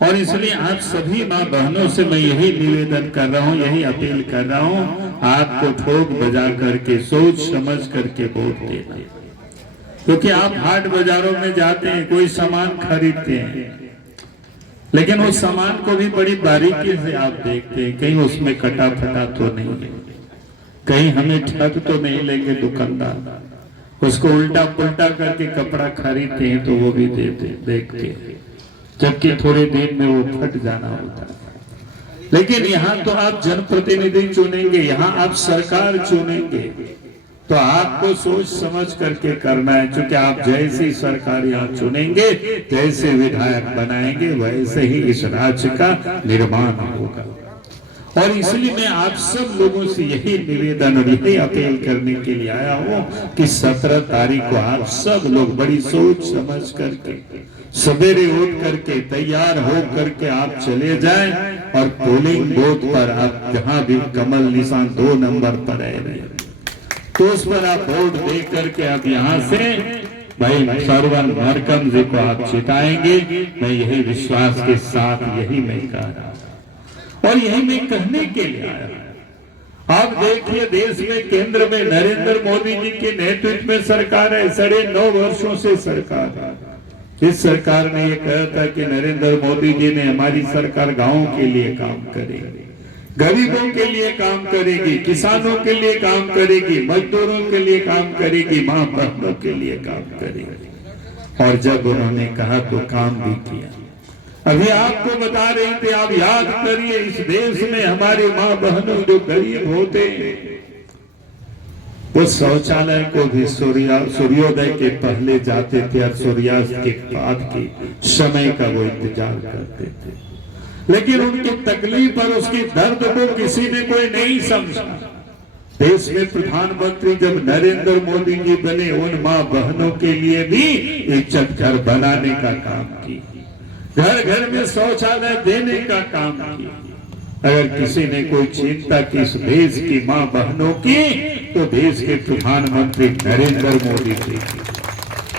और इसलिए आप सभी माँ बहनों से मैं यही निवेदन कर रहा हूँ, यही अपील कर रहा हूँ, आपको ठोक बजा करके सोच समझ करके वोट देना। क्योंकि आप हाट बाजारों में जाते हैं, कोई सामान खरीदते हैं, लेकिन उस सामान को भी बड़ी बारीकी से आप देखते हैं, कहीं उसमें कटा फटा तो नहीं है, कहीं हमें ठग तो नहीं लेंगे दुकानदार। उसको उल्टा पुल्टा करके कपड़ा खरीदते हैं तो वो भी देखते हैं, जबकि थोड़े दिन में वो फट जाना होता है। लेकिन यहाँ तो आप जनप्रतिनिधि चुनेंगे, यहाँ आप सरकार चुनेंगे, तो आपको सोच समझ करके करना है। क्योंकि आप जैसी सरकार यहाँ चुनेंगे, जैसे विधायक बनाएंगे, वैसे ही इस राज्य का निर्माण होगा। और इसलिए मैं आप सब लोगों से यही निवेदन और यही अपील करने के लिए आया हूँ कि 17 तारीख को आप सब लोग बड़ी सोच समझ करके सवेरे उठ करके तैयार हो करके आप चले जाएं और पोलिंग बूथ पर आप जहां भी कमल निशान 2 नंबर पर है तो उस पर आप वोट दे करके आप यहाँ से भाई सरवन मरकम जी को आप जिताएंगे। मैं यही विश्वास के साथ यही मैं कह रहा हूं और यही मैं कहने के लिए आया। आप देखिए देश में केंद्र में नरेंद्र मोदी जी के नेतृत्व में सरकार है, 9.5 वर्षों से सरकार है। इस सरकार ने ये कहा था कि नरेंद्र मोदी जी ने हमारी सरकार गांवों के लिए काम करेगी, गरीबों के लिए काम करेगी, किसानों के लिए काम करेगी, मजदूरों के लिए काम करेगी, माँ बहनों के लिए काम करेगी। और जब उन्होंने कहा तो काम भी किया। अभी आपको बता रही थी, आप याद करिए, इस देश में हमारी माँ बहनों जो गरीब होते हैं वो शौचालय को भी सूर्योदय के पहले जाते थे और सूर्यास्त के बाद के समय का वो इंतजार करते थे। लेकिन उनकी तकलीफ और उसकी दर्द को किसी ने कोई नहीं समझा। देश में प्रधानमंत्री जब नरेंद्र मोदी जी बने, उन माँ बहनों के लिए भी इज्जत घर बनाने का काम की, घर घर में शौचालय देने का काम किया। अगर किसी ने कोई चिंता की इस देश की माँ बहनों की, तो देश के प्रधानमंत्री नरेंद्र मोदी जी की।